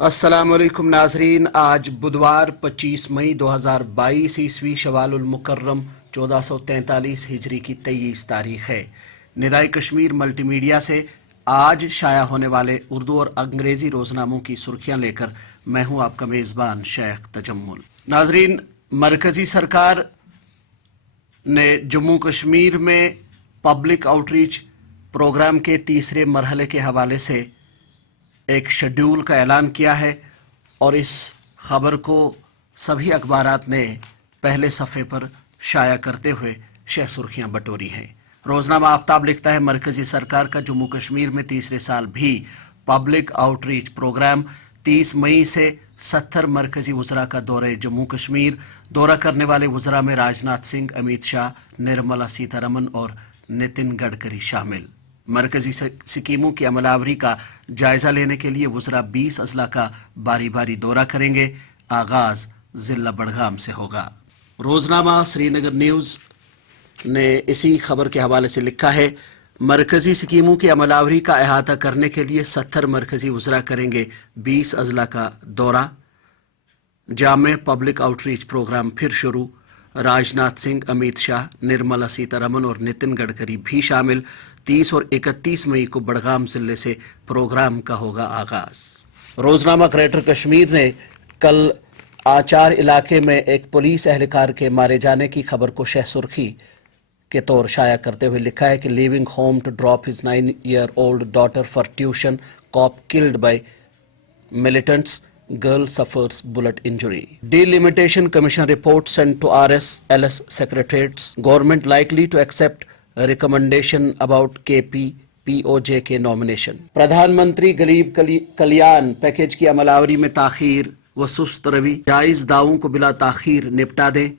अस्सलाम वालेकुम नाजरीन। आज बुधवार 25 मई 2022 ईस्वी शवाल उल मुकर्रम 1443 हिजरी की 23 तारीख है। निदाई कश्मीर मल्टीमीडिया से आज शाया होने वाले उर्दू और अंग्रेज़ी रोज़नामों की सुर्खियां लेकर मैं हूं आपका मेज़बान शेख तजम्मुल। नाजरीन, मरकज़ी सरकार ने जम्मू कश्मीर में पब्लिक आउटरीच प्रोग्राम के तीसरे मरहले के हवाले से एक शेड्यूल का ऐलान किया है और इस खबर को सभी अखबारात ने पहले सफ़े पर शाया करते हुए शह सुर्खियाँ बटोरी हैं। रोज़नामा आफ्ताब लिखता है, मरकज़ी सरकार का जम्मू कश्मीर में तीसरे साल भी पब्लिक आउटरीच प्रोग्राम। 30 मई से 70 मरकज़ी वज़रा का दौरे जम्मू कश्मीर। दौरा करने वाले वज़रा में राजनाथ सिंह, अमित शाह, निर्मला सीतारमन और नितिन गडकरी शामिल। मरकज़ी स्कीमों की अमलावरी का जायज़ा लेने के लिए वज़रा 20 अजला का बारी बारी दौरा करेंगे। आगाज़ ज़िला बड़गाम से होगा। रोज़नामा श्रीनगर न्यूज़ ने इसी खबर के हवाले से लिखा है, मरकज़ी स्कीमों की अमलावरी का अहाता करने के लिए 70 मरकज़ी वज़रा करेंगे 20 अजला का दौरा। जामे पब्लिक आउटरीच प्रोग्राम फिर शुरू। राजनाथ सिंह, अमित शाह, निर्मला सीतारमन और नितिन गडकरी भी शामिल। 30 और 31 मई को बड़गाम जिले से प्रोग्राम का होगा आगाज। रोज़नामा ग्रेटर कश्मीर ने कल आचार इलाके में एक पुलिस एहलकार के मारे जाने की खबर को शह सुर्खी के तौर शाया करते हुए लिखा है कि leaving home to drop his 9-year-old daughter for tuition, cop killed by militants, girl suffers bullet injury. Delimitation Commission report sent to RSLS secretariats. Government likely to accept a recommendation about KPPOJ के nomination. प्रधानमंत्री गरीब कल्याण package की अमलावरी में ताखीर व सुस्त रवि। जायज़ दावों को बिला ताखीर निपटा दें।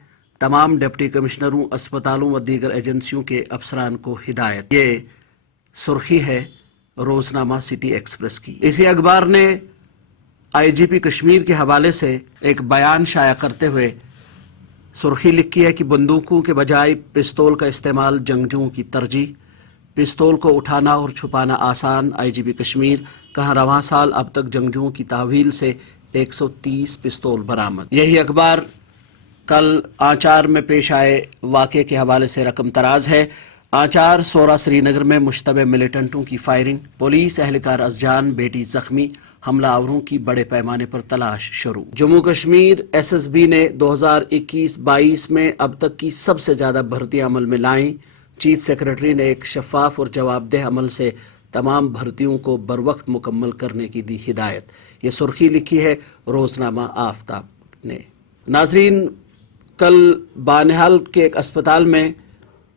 तमाम डिप्टी कमिश्नरों, अस्पतालों व दीगर एजेंसियों के अफसरान को हिदायत। ये सुर्खी है रोज़नामा सिटी एक्सप्रेस की। इसी अखबार ने IGP कश्मीर के हवाले से एक बयान शाया करते हुए सुर्खी लिखी है कि बंदूकों के बजाय पिस्तौल का इस्तेमाल जंगजुओं की तरजीह। पिस्तौल को उठाना और छुपाना आसान। IGP कश्मीर, कहा रवां साल अब तक जंगजुओं की तहवील से 130 पिस्तौल बरामद। यही अखबार कल आचार में पेश आए वाक़े के हवाले से रकम तराज है। आचार सोरा श्रीनगर में मुश्तबे मिलिटेंटों की फायरिंग। पुलिस एहलकार अज़जान, बेटी जख्मी। हमलावरों की बड़े पैमाने पर तलाश शुरू। जम्मू कश्मीर SSB ने 2021-22 में अब तक की सबसे ज़्यादा भर्तियां अमल में लाई। चीफ सेक्रेटरी ने एक शफाफ और जवाबदेह अमल से तमाम भर्तियों को बरवक्त मुकम्मल करने की दी हिदायत। ये सुर्खी लिखी है रोज़नामा आफ्ताब ने। नाजरीन, कल बानिहाल के एक अस्पताल में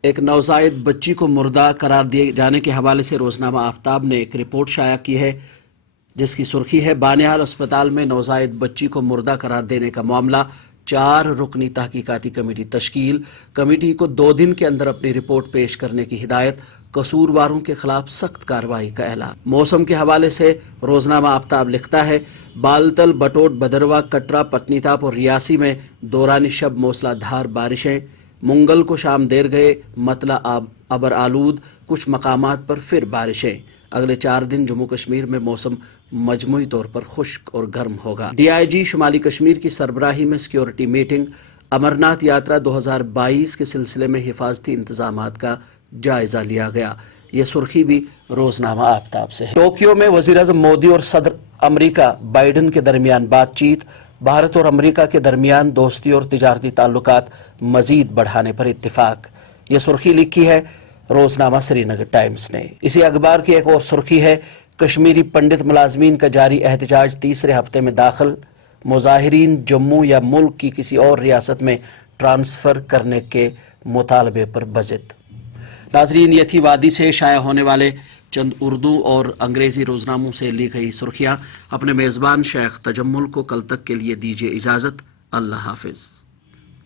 एक नवजायद बच्ची को मुर्दा करार दिए जाने के हवाले से रोज़नामा आफ्ताब ने एक रिपोर्ट शाया की है, जिसकी सुर्खी है, बानिहाल अस्पताल में नवजायद बच्ची को मुर्दा करार देने का मामला। 4 रुकनी तहकीकाती कमेटी तश्कील। कमेटी को 2 दिन के अंदर अपनी रिपोर्ट पेश करने की हिदायत। कसूरवारों के खिलाफ सख्त कार्रवाई का ऐलान। मौसम के हवाले से रोज़नामा आफ्ताब लिखता है, बालतल, बटोट, भदरवा, कटरा, पटनीताप और रियासी में दौरानी शब मूसलाधार बारिशें। मुंगल को शाम देर गए मतला अबर आलूद। कुछ मकामात पर फिर बारिशें। अगले 4 दिन जम्मू कश्मीर में मौसम मजमूई तौर पर खुश्क और गर्म होगा। DIG शुमाली कश्मीर की सरबराही में सिक्योरिटी मीटिंग। अमरनाथ यात्रा 2022 के सिलसिले में हिफाजती इंतजामात का जायजा लिया गया। ये सुर्खी भी रोज़नामा आफ्ताब से है। टोक्यो में वज़ीर-ए-आज़म मोदी और सदर अमरीका बाइडन के दरमियान बातचीत। भारत और अमरीका के दरमियान दोस्ती और तिजारती ताल्लुकात मजीद बढ़ाने पर इत्तिफाक। ये सुर्खी लिखी है रोज़नामा श्रीनगर टाइम्स ने। इसी अखबार की एक और सुर्खी है, कश्मीरी पंडित मुलाजमीन का जारी एहतजाज तीसरे हफ्ते में दाखिल। मुजाहिरीन जम्मू या मुल्क की किसी और रियासत में ट्रांसफ़र करने के मुतालबे पर बज़िद। नाजरीन, ये थी वादी से शाया होने वाले चंद उर्दू और अंग्रेज़ी रोज़नामों से ली गई सुर्खियाँ। अपने मेज़बान शेख तजम्मुल को कल तक के लिए दीजिए इजाज़त। अल्लाह हाफिज़।